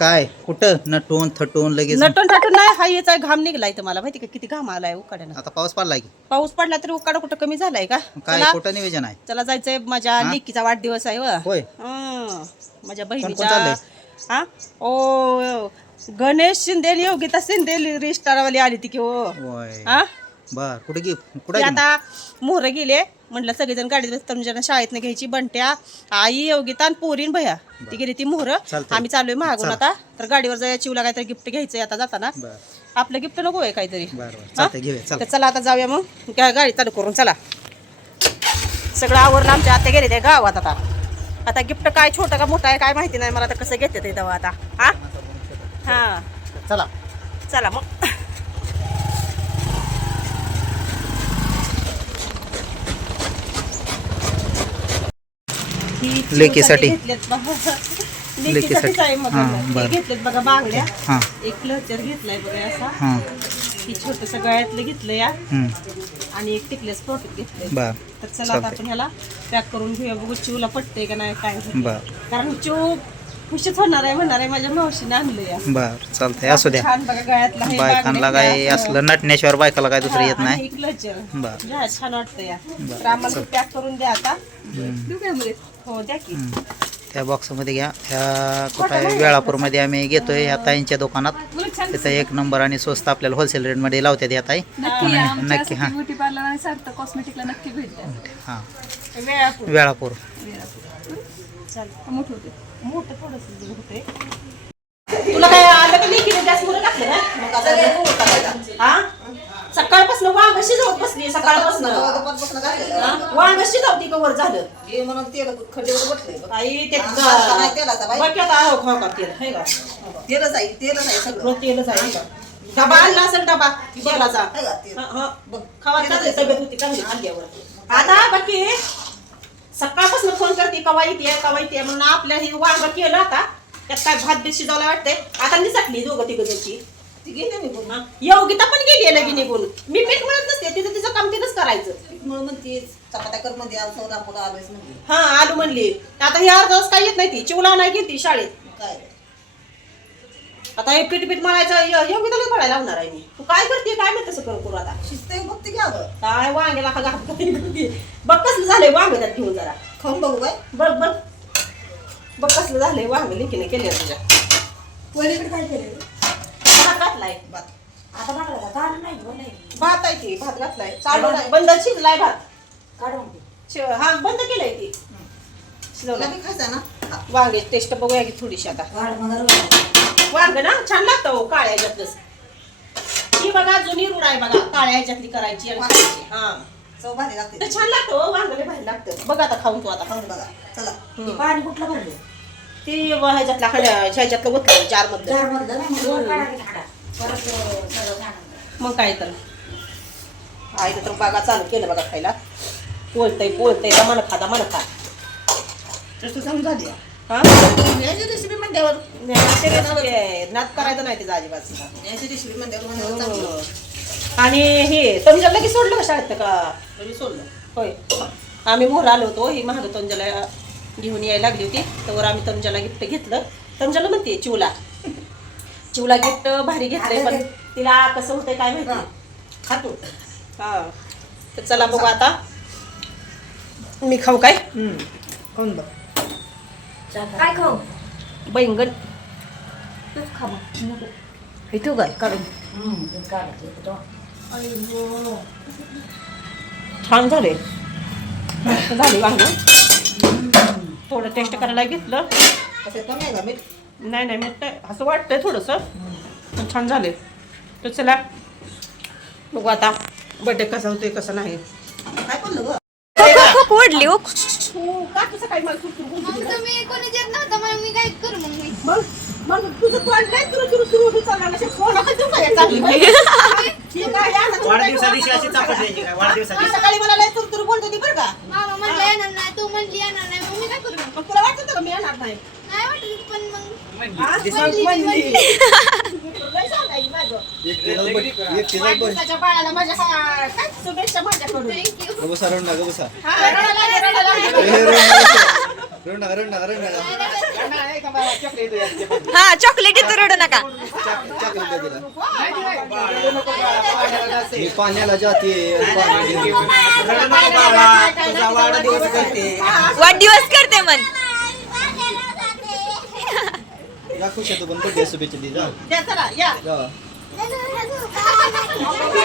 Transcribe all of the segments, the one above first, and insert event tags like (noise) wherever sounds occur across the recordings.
काय? कुठं? नटून थटून लगेच नटून टाटून नाही हा याचा घाम निघलाय तुम्हाला. माहिती का? किती घाम आलाय उकाड्यानं. आता पाऊस पडला की? पाऊस पडला तरी उकाडा कुठं कमी झालाय का? काय चला. कुठं नियोजन आहे? चला जायचंय माझ्या हा? लेकीचा वाढदिवस आहे व. होय. हं. माझ्या चाललंय? हा? ओ गणेश शिंदे आणि योगिता शिंदे रिस्टारवाली आली ती की हो. होय. हा? बर कुठे गे ती कुठे आता मोहर गेले म्हटलं सगळेजण गाडीत बसतात म्हणजे शाळेत घ्यायची बंट्या आई योगिता आणि पोरीन भया. ती गेली ती मोहर. चालतंय. आम्ही चाललोय मागून चला. आता. तर गाडीवर जायला चिवला काहीतरी गिफ्ट घ्यायचंय आता जाताना. बर. आपलं गिफ्ट नको आहे काहीतरी. बर बर. हा? चालतंय घेऊया तर चल चला आता जाऊया मग. गा- गाडी चालू करून चला. सगळं आवरलं आमच्या आत्या गेले त्या गावात आता. आता गिफ्ट काय छोटं का मोठं आहे काय माहिती नाही. मला आता कसं घेते ते तेव्हा आता. हा? हा. चला. चला मग. ही लेकीसाठी. घेतलेत बघा. (laughs) लेकीसाठी. लेकीसाठीच आहे मग हा, हे. घेतलेत बघा बांगड्या. हां. एक क्लचर घेतलाय बघा असा. हां. ही छोटस गळ्यातलं घेतलं या. आणि एक टिकलेस घेतलंय. तर चला आता. आपण ह्याला पॅक करून घेऊया. बघू चिवला पटते का नाही काय कारण चिव खुशीच होणार आहे म्हणणार आहे. माझ्या मावशीने आणलं या. बर चालतंय. असू द्या. छान बघा गळ्यातला हे बायकांना काय घ्या. असलं नटण्याशिवाय बायकाला काय दुसरं येत हा, नाही क्लचर बर. छान वाटतं या. तर आम्हाला पॅक करून द्या आता. देऊ काय? हो द्या की. हम्म. त्या बॉक्समध्ये घ्या. ह्या कुठं आहे? वेळापूरमध्ये आम्ही घेतोय ह्या ताईंच्या दुकानात. मुलं छान तिथं एक नंबर आणि स्वस्त आपल्याला होलसेल रेटमध्ये लावतात या ताई. नक्की या. म्हणून नक्की हां. ब्युटी पार्लर आणि सार्थक कॉस्मेटिकला नक्की भेट द्या. हां. वेळापूर. वेळापूर. चालेल मोठं होते. मोठं थोडंसं होते. तुला काय आलं का नाही की मध्ये टाकलं ना? मग आता ते पोळं टाकायचं. हा? सकाळपासून वांग शिजवत बसली सकाळपासून. वांग शिजवती कवर झालं. आई ते बघ्यात आहो खाऊ का तेल हे का? हो, तेलच आहे का? डबा आणला असेल डबा तेलाचा हा, हा. खावा तब्येत होती चांगली खाल्ल्यावर आता बाकी सकाळपासून फोन करते कवा येते कवा येते म्हणून आपल्या ही वांग केलं आता. त्यात काय भात बीत शिजवला वाटतंय. आता निसटली दोघं तिघ जणची योगिता पण गेली आहे लगी निघून. मी पीठ म्हणत नसते तिचं तिचं काम तिथंच करायचं. हा आलू म्हणली. आता ही अर्धा काय येत नाही ती. चिवला नाही गेली शाळेत. आता हे पीठ पीठ मळायचं य- योगिताला मळायला लावणार आहे मी. तू काय करते काय म्हणते तसं करू करू आता. काय वांग्याला का घात काय करते बघ कसलं झालंय वांग त्यात घेऊन जरा. खाऊन बघू काय? बघ बघ. बघ कसलं झालंय वांग. लिखीने केले तुझ्या. वडीकडे काय केलं घातलाय भात. आता भाकरा का काढ नाही हो नाही. भात आहे ती भात घातलाय. चालू नाही. बंद शिजलाय भात. काढून. शि- हा बंद केलंय ती बी खायचा ना? वांगे टेस्ट बघूया की थोडीशी आता. काढ मग रवा. वांग ना? छान लागतं हो काळ्या ह्याच्यातलंच. ही बघा जुनी रूढ आहे बघा. काळ्या ह्याच्यातली करायची आणि खायची. हा. चव भारी लागते. तर छान लागतं हो वांग लय भारी लागतं. बघ आता खाऊन तू आता. खाऊन बघा. चला. पाणी कुठलं भरलं? ती ह्याच्यातला ह्याच्यातलं ओतलं जार मधलं चार मधलं ना मग वर काढा की झाडा. मग काय तर. आई तर बागा चालू केलं बघा खायला. पोळतय पोळतय का मन खा मन खा. तसं झाली. हा? याची रेसिपी म्हणल्यावर. नात करायचं नाही तिचा अजिबात. याची रेसिपी म्हणल्यावर म्हणल्यावर चांगलं. हो. आणि हे तनुजाला की सोडलं का शाळेत का? सोडलं. होय. आम्ही मोहर आलो होतो. ही महाग तनुजाला घेऊन यायला लागली होती. तर आम्ही तनुजाला गिफ्ट घेतलं. तनुजाला म्हणते चिवला. चिवला गिफ्ट भारी घेतलंय पण तिला कसं होतंय काय हा. माहिती खातो हा. तर चला बघू आता. मी खाऊ काय? खाऊन बघ. काय खाऊ? बैंगन. तूच खा मग. इथं काय काढून तो. छान झाले. झाले वांग. थोडं टेस्ट करायला घेतलं. कसं कमी आहे का मीठ? नाही नाही मग काय असं वाटतंय थोडंसं. छान झाले तर चला बघू आता बड्डे कसा होतोय कसं नाही. काय पडलं ग? खूप ओढली हो तू का तुझं काही मला सुरू मग तुम्ही कोणी देत नव्हतं मला मी काय करू मग मी. मग मग तुझं तोंड नाही सुरू सुरू सुरू चालणार असे फोन नका देऊ काय चालली? बाई. काय या ना, तू काय वाढदिवसा दिवशी अशी बोलत चापट नका. द्यायची काय वाढदिवसा ती सकाळी मला लय तुरु तुरु बोलत होती बरं का. मामा म्हणलं येणार नाही तू म्हणली येणार नाही मग मी काय करू मग? मग तुला वाटत होतं का मी येणार नाही? नाही वाटत. बाळाला माझ्या हा चॉकलेट इथं रडू नका पाण्याला जाते वाढदिवस करते वाढदिवस करते खुश आहे तू पण बर्थडे शुभेच्छा दे जा द्या चला या जा.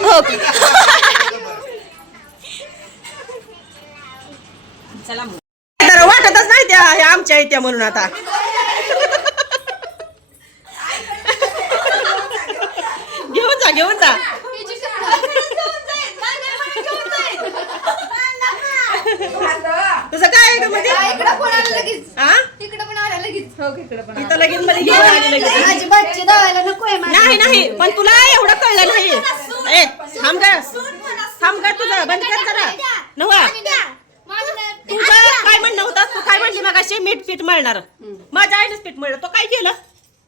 हो चला मग तर वाटतच नाही त्या ह्या आमच्या इत्या म्हणून आता घेऊन जा घेऊन जा तुझं काय आहे का मध्ये हा लगेच हो घेऊन आली लगेच माझी बच्चे दवायला नकोय नाही नाही पण तुला एवढं कळलं नाही. ए थांब ग. थांब ग तुझं. बंद कर जरा. नवा. तुझं काय म्हणणं होतं? तू काय म्हणली मग मीठ पीठ मळणार. माझ्या आईनेच पीठ मळलं. तो काय केलं?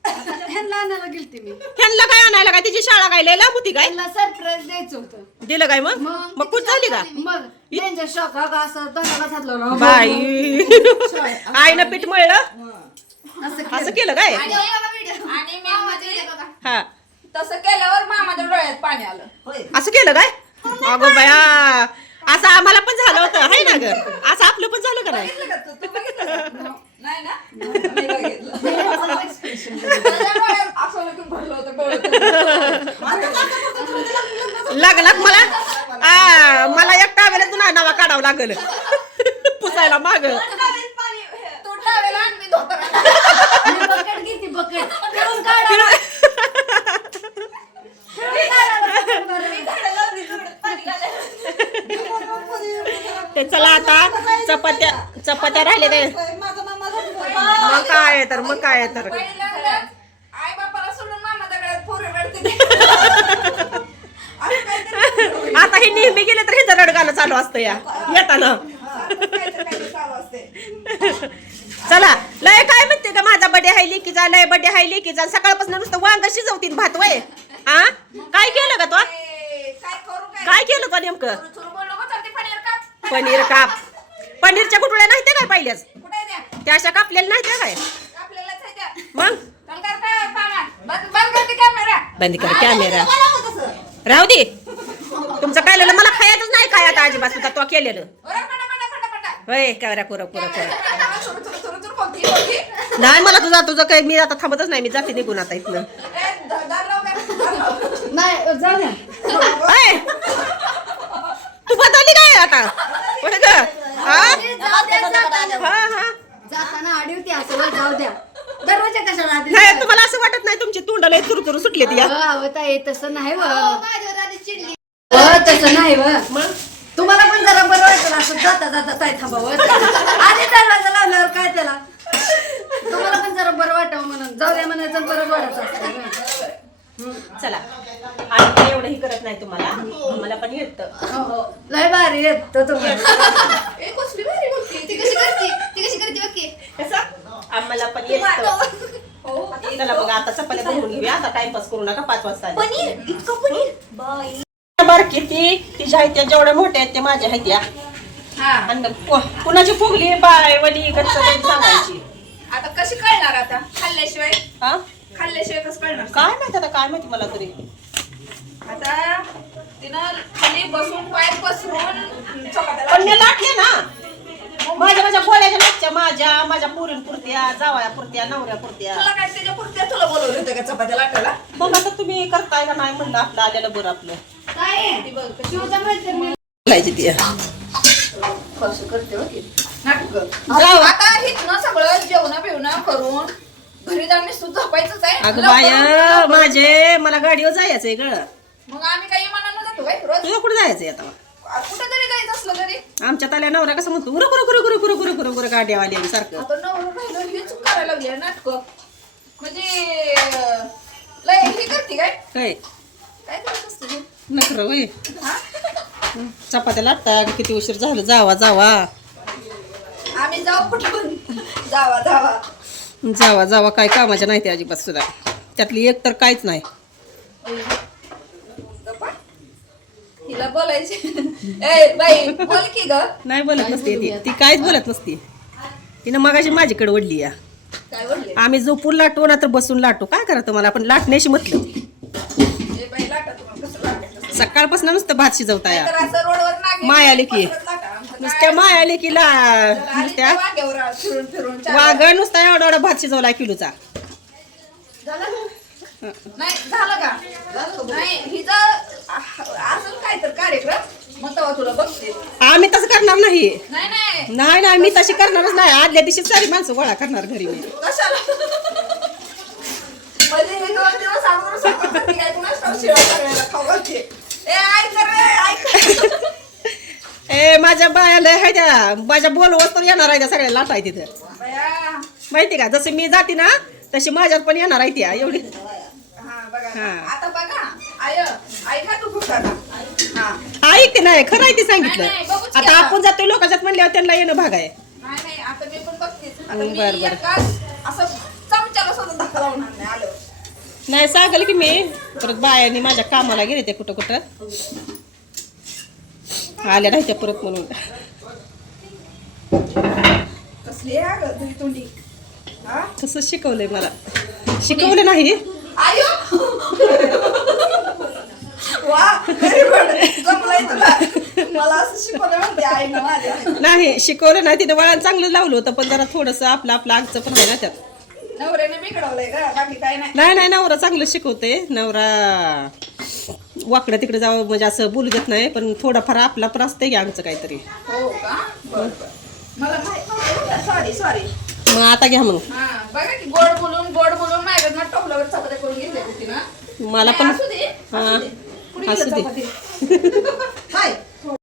ह्यांना आणायला गेलते मी. ह्यांना काय आणायला काय? तिची शाळा काय? लय होती काय? त्यांना सरप्राईज द्यायचं होतं. दिलं काय मग? मग कुठ झाली का? मग त्यांच्या शॉक असं दोघांना घातलं ना. बाई (laughs) आईनं पीठ मळलं? असं केलं. काय? आणि मी माझे हा तसं केल्यावर मामाच्या डोळ्यात पाणी आलं. असं केलं काय? अगो बया. असं आम्हाला पण झालं होतं हाय ना ग? असं आपलं पण झालं का नाही? बघितलं का तू? तू बघितलं का? (laughs) नाही ना? मी बघितलं. (laughs) माझ्या डोळ्यात असं लगेच भरलं होतं डोळं. लग्नात मला? आ, मला एक टावेला जुना नावा काढावं लागल. (laughs) पुसायला माग. तू टावेल आण, मी धोतर आणते. बकेट घेते बकेट. करून काढा. ते चला आता चपात्या चपात्या राहिले ते मग काय आहे तर मग काय आहे तर. पहिल्यांदा आई बापाला सोडून मामा दगडात पोरं रडते. असं काहीतरी आता हे नेहमी गेले तर हे रडगाणं चालू असतं या. येताना. काहीतरी काहीतरी चालू असते. चला लय काय म्हणते का माझा बडे हाय लेकीचा लय बडे हाय लेकीचा सकाळपासून नुसतं वांग शिजवतीन भात वय हा काय केलं का तो काय केलं तो नेमकं पनीर काप. पनीर काप पनीरच्या गुटळ्या नाही ते काय पहिल्याच त्या? त्या अशा कापलेल्या नाही त्या काय त्या. मग. बंद कर कॅमेरा कॅमेरा राहू दे तुमचं काय मला खायचंच नाही काय आता अजिबात सुद्धा तो केलेलं. होय करा कुरं कुरं कुरं नाही मला तुझा तुझं काय मी आता थांबतच नाही मी जाते निघून आता इथनं. नाही जाऊ द्या. होय. तू बदलली काय आता? पुढे ग हा? जाऊ द्या, जाताना. हा हा. जाताना आडी होती असं वर जाऊ द्या. दरवाजा कशाला आधी? नाही तुम्हाला असं वाटत नाही तुमची तोंडाला लय तुरु तुरु सुटली ती अहो, अहो, ताई, तसं नाही व. हो, तसं नाही व. मग? तुम्हाला पण जरा बरं वाटेल असं जाता जाता ताई थांबावं आधी दरवाजा लावल्यावर काय त्याला? तुम्हाला पण जरा बरं वाटावं म्हणून. जाऊ द्या म्हणायचं बरं वाटायचं असतं. चला. आणि काही एवढं ही करत नाही तुम्हाला. मला पण येत. हो, लय भारी येत तुम्हाला. ए, कसली भारी बोलती. ती कशी करते? ती कशी करते बघ की. कसं? आम्हाला पण येत. चला बघा आता बनवून घेऊया. आता टाइमपास करू नका पाच वाजता पनीर इतकं पनीर? बारकी ती तिच्या आहेत त्या जेवढ्या मोठ्या आहेत त्या माझ्या आहेत या हा. आणि कु- कुणाची फुगली? बाय वली गच्च काही सांगायची. आता कशी कळणार आता? खाल्ल्याशिवाय? हा? खाल्ल्याशिवाय कसं कळणार? काय माहिती आता काय माहिती मला तरी. आता तिनं खाली बसून पाय पसरून चपात्या पण मी लाटले ना. माझ्या माझ्या गोळ्याच्या मागच्या माझ्या माझ्या पुरीन पुरत्या जावया पुरत्या नवऱ्या पुरत्या. तुला काय त्याच्या पुरत्या तुला बोलवलं होतं का चपात्या लाटायला? मग आता तुम्ही करताय का नाही म्हणलं आपलं आलेलं बरं आपलं. ताई, शिवच्या मैत्रिणी बोलायची ती. कसं करते बघ की. सगळं करून अगं बाया माझे मला गाडीवर जायचंय ग. मग आम्ही काही मनानं जातो तुला कुठे जायचंय आता? कुठं जायचं असलं तरी. आमच्या ताल्या नवरा कसं म्हणतो उरक उरक उरक उरक उरक उरक उरक गाड्यावाली सारखं. नवरा पाहिलं राहिलं करायला लागले नाटक. म्हणजे अं, लय हे करते काय? काय? काय करत चपात्या लागता किती उशीर झालं जावा जावा. आम्ही जाऊ कुठं जावा जावा. जावा जावा. काय कामाच्या नाही ते अजिबात सुद्धा. त्यातली एक तर काहीच नाही. गप्पा. हिला बोलायचे. ए बाई बोल की ग. नाही बोलत नसते ती. ती काहीच बोलत नसती. तिनं मगाशी माझीकडे वडली या. काय बोलले आम्ही झोपून लाटू ना तर बसून लाटू. काय करा तुम्हाला? आपण लाटण्याशी म्हटलं. बाई लाटा तुम्हाला. कसं लाटायचं सकाळपासून नुसतं भात शिजवता या तर असं रोडवर नागे माय आली की. नुसत्या माय आले की ला नुसत्या वाघ नुसता एवढा एवढा भात शिजवला किलोचा. झालं नाही झालं का? नाही हिचं असेल काय तर कार्यक्रम मग तेव्हा तुला बघते. आम्ही तसं करणार नाही. नाही नाही. नाही नाही मी तशी करणारच नाही. आदल्या दिवशी सारी माणसं गोळा करणार घरी मी. कशाला? म्हणजे हे दोन दिवस अगोदर सांगत होती काय कुणास ठाऊक शिळा सगळ्याला खाऊ घालते. ए ऐक रे ऐक. ए माझ्या बायाला हाय त्या माझ्या बोलवत तर येणार आहे त्या सगळ्या लाटाय तिथं. बया माहिती का? जसं मी जाते ना तशी माझ्यात पण येणार आहे त्या एवढी हा बघा हा. आता बघा आय ऐका तू फक्त आता हा ऐक नाही खरं आहे ते सांगितलं. आता. आपण जातोय लोकांच्यात म्हणल्यावर त्यांना येणं भाग आहे. बरं, बरं. नाही सांगाल की मी परत बायानी माझ्या कामाला गेले ते कुठं कुठं आल्या नाही त्या परत म्हणून. हा? तसं शिकवलंय मला. शिकवलं नाही. माझ्या. नाही शिकवलं नाही. तिथं वळण चांगलं लावलं होतं पण जरा थोडंसं आपलं आपलं आगचं पण आहे ना त्यात. नाही. नाही नवरा चांगलं शिकवते नवरा वाकडं तिकडे जावं म्हणजे असं बोलू देत नाही पण थोडंफार आपला पण असतंय की आमचं काहीतरी. हो का? बरं बरं. मला माहीत सॉरी सॉरी मग आता घ्या मग. हा बघा की गोड बोलून गोड बोलून माझ्याकडनं टोपल्यावर चपात्या करून घेतल्या होती ना. मला पण असू दे हा. असू दे. कुणी असू गेलं दे. चपाती? (laughs)